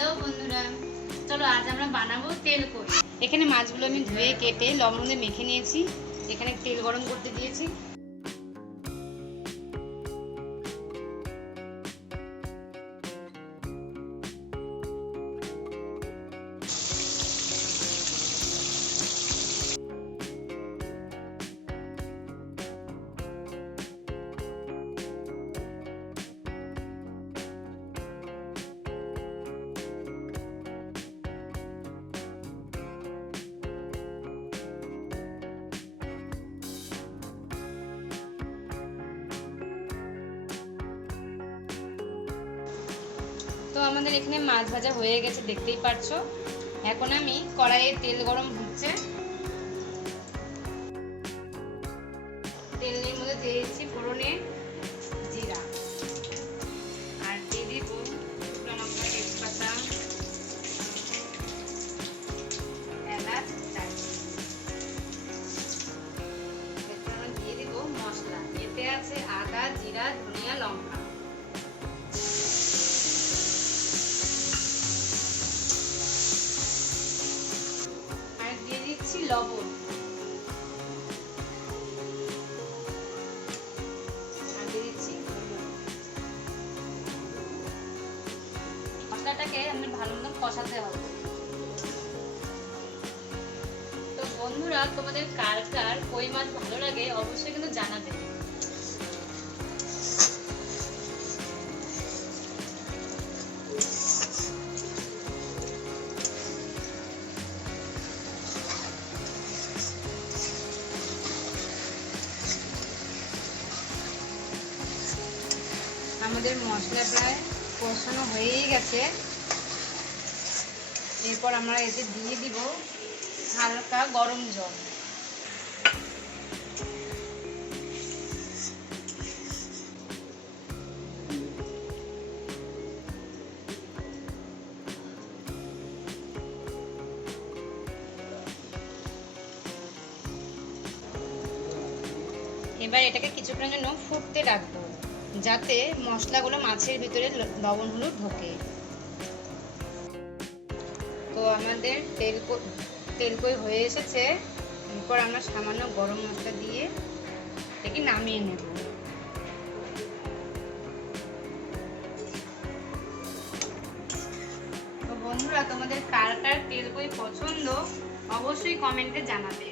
Hello বন্ধুরা, চলো আজ আমরা বানাবো তেলকই। এখানে মাছগুলো আমি ধুয়ে কেটে লবণ দিয়ে মেখে নিয়েছি। এখানে তেল গরম করতে দিয়েছি। তো আমাদের এখানে মাছ ভাজা হয়ে গেছে, দেখতেই পারছো। এখন আমি কড়াইয়ে তেল গরম হচ্ছে, তেলের মধ্যে দিয়েছি ফোড়নে জিরা, আর দিয়ে দিব শুকনো লঙ্কা, তেজপাতা, এলাচ, এরপর দিয়ে দিব মশলা। এতে আছে আদা, জিরা, ধনিয়া, লঙ্কা। লবণ আর দিয়ে দিচ্ছি মশলাটাকে আমি ভালো মতো কষাতে হবে। তো বন্ধুরা, তোমাদের কার কার কই মাছ ভালো লাগে অবশ্যই কিন্তু জানাবে। আমাদের মশলা প্রায় কষানো হয়েই গেছে। এরপর আমরা এতে দিয়ে দিব হালকা গরম জল। এবার এটাকে কিছুক্ষণের জন্য ফুটতে রাখবো, যাতে মশলাগুলো মাছের ভিতরে লবণ হলুদ ঢোকে। তো আমাদের তেলকই হয়ে এসেছে। এরপর আমরা সামান্য গরম মশলা দিয়ে এটাকে নামিয়ে নেব। তো বন্ধুরা, তোমাদের কার কার তেলকই পছন্দ অবশ্যই কমেন্টে জানাবে।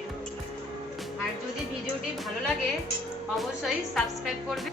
আর যদি ভিডিওটি ভালো লাগে অবশ্যই সাবস্ক্রাইব করবে।